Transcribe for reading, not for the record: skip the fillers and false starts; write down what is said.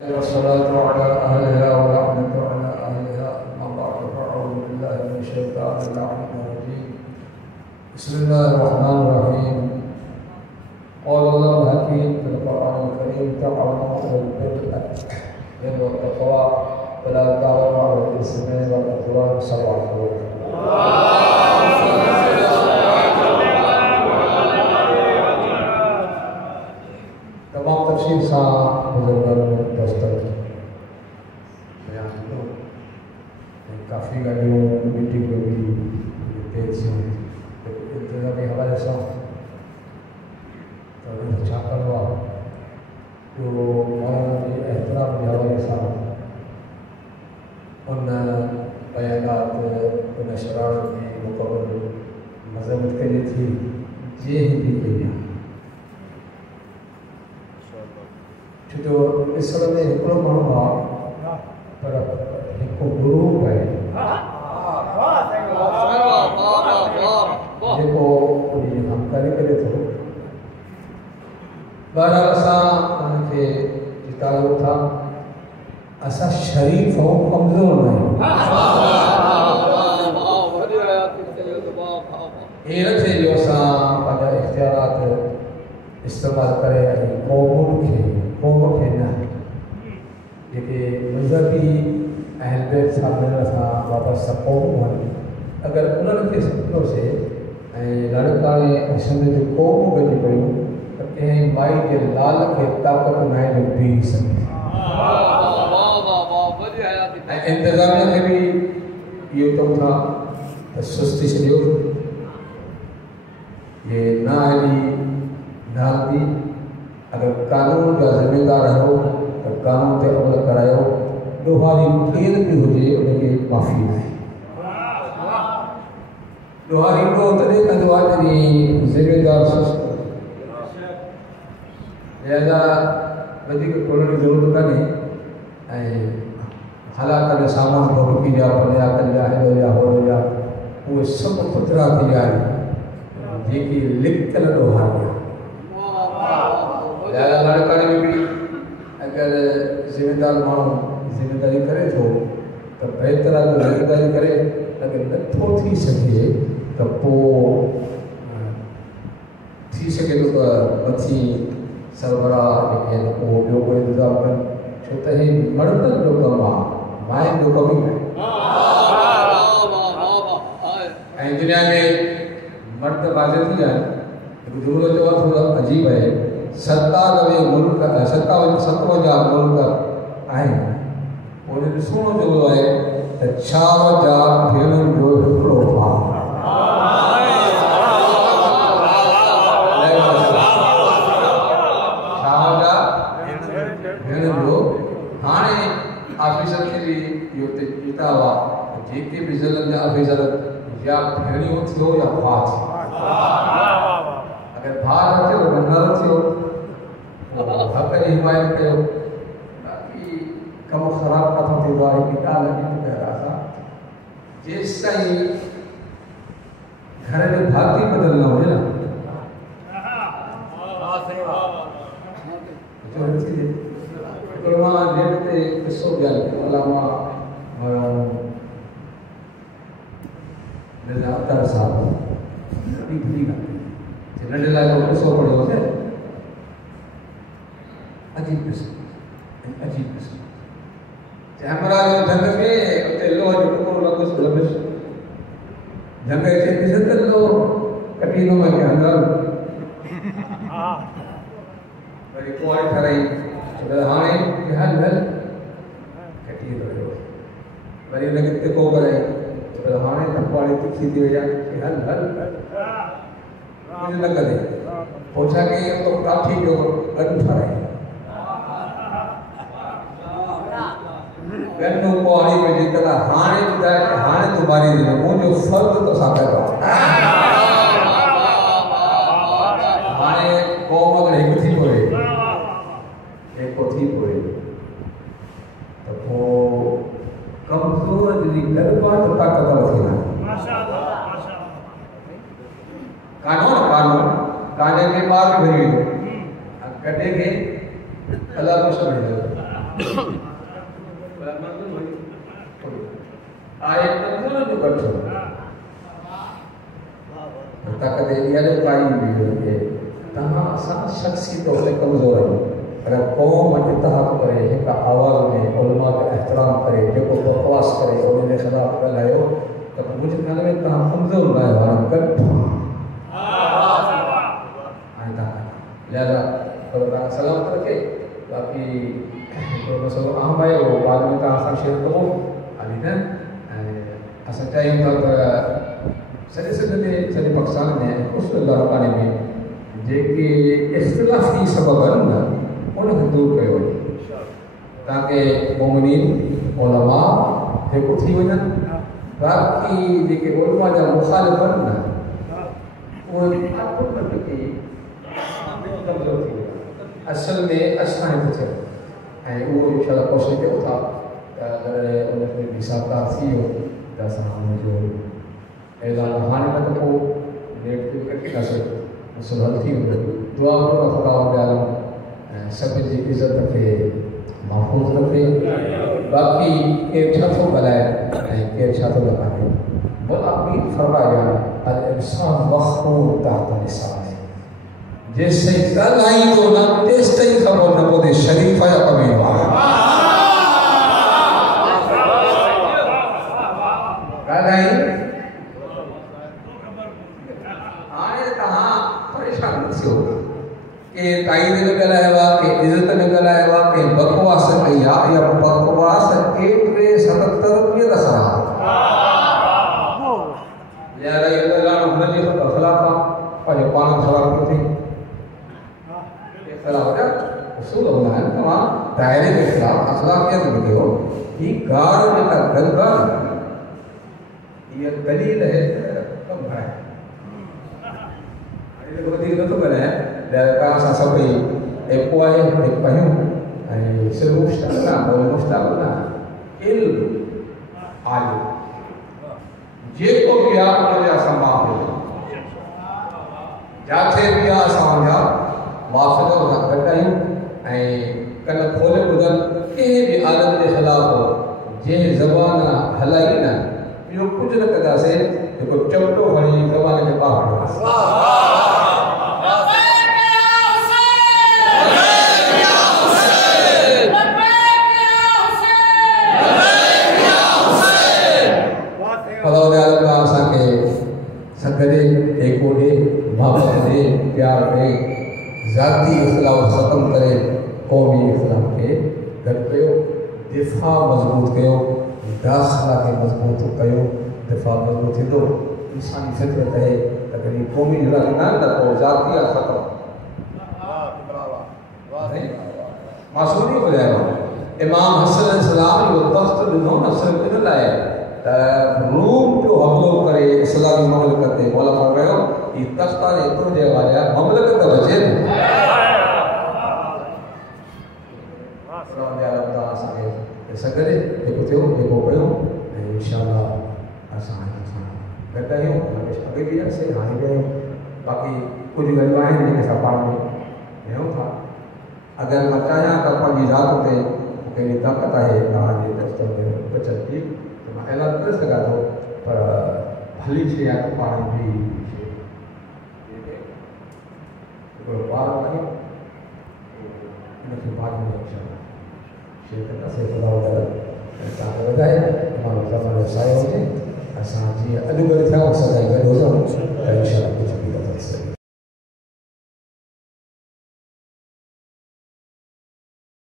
والصلاة على أهلها ورحمة على أهلها أما بعد فأعوذ بالله من الشيطان الرجيم بسم الله الرحمن الرحيم قال الله الحكيم في القرآن الكريم تعاونوا على البر والتقوى ولا تعاونوا على الإثم والعدوان سواء तमाम तफसील सा बुजुर्गों ने दस्तक बयान किया काफ़ी गाड़ियों मीटिंग में भी तेज से इंतजामी हवाले से तो अच्छा करवा जो मौलाना जी एहतराम के हवाले से उन बयानात उन शरारत की मुकम्मल मजम्मत करी थी ये ही भी कही तो इस समय में हिकिड़ो माण्हू आहे पर हिकु गुरू आहे जेको उनजी हमकारी करे थो। बहरहाल असां उनखे जितायूं था। असां शरीफ़ ऐं कमज़ोर न आहियूं। हीअ न थिए जो असां पंहिंजा इख़्तियारात इस्तेमालु करे क़ौम खे न जेके मज़हबी अहल बैत सां मिलण सां वापसि क़ौमूं आहिनि अगरि उन्हनि खे सम्झोसीं ऐं लड़काणे ऐं सिंध जूं क़ौमूं गॾिजी पयूं त कंहिं माई जे लाल खे ताक़त न आहे जो बीह सघे। ऐं इंतिज़ामिया खे बि इहो कमु था त सुस्ती छॾियो ये न हली न हलंदी। अगर कानून का जिम्मेदार हो तो कानून ते अमल करायो। ॾोहारी केर बि हुजे उनखे माफ़ी न आहे। ॾोहारी को तॾहिं कंदो आहे जॾहिं जिम्मेदार सुस्त लिहाज़ा वधीक खोलण जी ज़रूरत कान्हे। ऐं हालात में सामान भुटकी जा पलिया कलिया हेॾो जा होॾो जा उहे सभु पुतरा थी विया आहिनि जेकी लिकल ॾोहारी आहे। ज़्यादा लड़काणे में भी अगर जिम्मेदार माण्हू जिम्मेदारी करे थो तो बहितर आहे जो जिम्मेदारी करे। अगर नथो थी सघे तो थी सघे तो मथी सरबराह जेके आहिनि उहो ॿियो कोई इंतज़ाम कनि छो त ही मर्दनि जो कमु आहे मायुनि जो कमु ई न आहे। ऐं दुनिया में मर्द बाज़ थी विया आहिनि। हिकु जुमिलो चवां थोरो अजीब आहे। 57 मुल्क 57 मुल्क आहिनि। उन ॾिसणो जो आहे त छा जा भेणुनि जो हिकिड़ो भाउ भेणुनि जो हाणे ऑफिसर खे बि इहो किताब आहे जेके बि ज़िलनि जा ऑफिसर या भेणियो थियो या भाउ थियो। अगरि भाउ न थियो भंडारो थियो हक़ जी हिमायत कयो। बाक़ी कमु ख़राबु नथो थींदो आहे। हिकु ॻाल्हि अॻिते असां जेसि ताईं घर जो भाती बदल न हुजे न हिकिड़ो मां नेट ते किसो ॿुधायां अलामा अख़तर साहिबु नंढे लाइ किसो पढ़ियो हुजे अजीब किस्म कैमरा जो जंग में उते लोह जो टुकड़ो लॻुसि लभिस जंग खे ॾिसे त लोह कटींदो में के अंदर वरी कुआरी ठाराई हाणे हल कटी वियो। वरी हुनखे तिखो कराई हाणे त कुआरी तिखी थी वई आहे हल कुझु न करे पोइ छा कई तो काठी जो गॾु ठाराई गन्नो कुआरी में जेकॾहिं हाणे ॿुधाए हाणे तूं मारी ॾिनो मुंहिंजो फ़र्ज़ु तोसां कयो हाणे क़ौम अगरि हिकु थी पवे हिकु थी पवे त पोइ कमज़ोर जी गॾिबाट ताक़त वठी न कानून काने के ॿार भरी वियो गॾे खे अलाह कुझु न आए तंदुर जो कठो ताकत एरिया ने पाई हुई है तहाँ असां शख्सी तौर पे कमज़ोर है अगर कौम इत्तेहाद करे एक आवाज़ में उलमा का एहतराम करे जो बकवास करे उनके खिलाफ ॻाल्हायो तो मुझे ख्याल में तहाँ कमज़ोर ना है वाला कठो लिहाजा खुदा सलामत रखे बाकी जो मसलो अहम है वो बाद में तव्हां सां शेयर करूं हाली न असां चाहियूं था त सॼे सॼे पाकिस्तान में कुझु इलाइक़नि में जेके इख़्तिलाफ़ी सबब आहिनि न उनखे दूर कयो वञे ताकि मोमिनीन उलमा हिकु थी वञनि बाक़ी जेके उलमा जा मुखालिफ़ आहिनि न उहे ऑटोमेटिकली कमज़ोर थी वेंदा असल में असां हिते थियो ऐं उहो इंशाअल्लाह कोशिशि कयूं था त अगरि उनखे बि साकार थी वियो त असां हुनजो ऐलान हाणे न त पोइ नेट ते कटे था सघूं मसइलो हल थी वेंदो दुआ करो त ख़ुदा रब्बुल आलमीन सभिनी जी इज़त खे महफ़ूज़ रखे बाक़ी केरु छा थो ॻाल्हाए ऐं केरु छा थो ॻाल्हाए भला बि फरमाया अल इंसान मख़लूक़ तहत लिसान जेसिताईं ॻाल्हाईंदो न तेसिताईं ख़बर न पवंदी शरीफ़ या कमीम ॻाल्हाई हाणे तव्हां परेशान न थियो के ताईद न ॻाल्हायो आहे के इज़त न ॻाल्हायो आहे के बकवास कई आहे या बकवास 77 दफ़ा यार ये ॻाल्हाइणो हुनजे ख़िलाफ़ आहे पंहिंजो पाण ख़राबु थो थिए उसूल होना है तमाम दायरे के खिलाफ अखलाकियत में कहो ये गार में का गंगा ये दलील है कम है ये तो बड़ी तो बने का सा सब ये एपोए एक पहन ए सरुष्टा बोल मुस्ताबना इल्म आलम जे को भी आप ने संभाल जाते भी आ समझा वाफ़िक़ न कटायूं ऐं कन खोले ॿुधनि कंहिं बि आदत जे ख़िलाफ़ जंहिं ज़बान हलाई न ॿियो कुझु न कंदासीं जेको चपटो खणी ज़बान खे ॿाहिरि असांखे सगड़े एको ॾे मोहबत ॾे प्यार ॾे ज़ाती इख़्तिलाफ़ ख़त्म करे क़ौमी इख़्तिलाफ़ खे गॾु कयो दिफ़ा मज़बूत कयो दाख़िला खे मज़बूत कयो दिफ़ा मज़बूत थींदो इंसानी फितरत आहे त कॾहिं क़ौमी झगड़ा थींदा आहिनि त पोइ ज़ाती आहे ख़त्म मासूमी ॿुधायो इमाम हसन अलैहिस्सलाम जो तख़्त ॾिनो न सिर्फ़ु इन लाइ त रूम जो हमलो करे इस्लामी ममलकत ते मौला फरमायो ही तख़्त आहे एतिरो जे वाजा ममलकत बचे न सगड़े जेको थियो जेको कयो ऐं इंशाअल्लाह असां गॾु आहियूं अॻे बि असीं हाणे बि आहियूं बाक़ी कुझु ॻाल्हियूं आहिनि जेके असां पाण में कयूं था अगरि मां चाहियां त पंहिंजी ज़ात ते मूंखे एॾी ताक़त आहे तव्हांजे दफ़्तर में बचत जी त मां ऐलान करे सघां थो पर भली शइ आहे त पाण बि हिकिड़ो ॿार आहियूं उनखे बाद में वधाए माण्हू ज़मानो सायो हुजे असां जीअं अॼु गॾु थिया सदाईं गॾु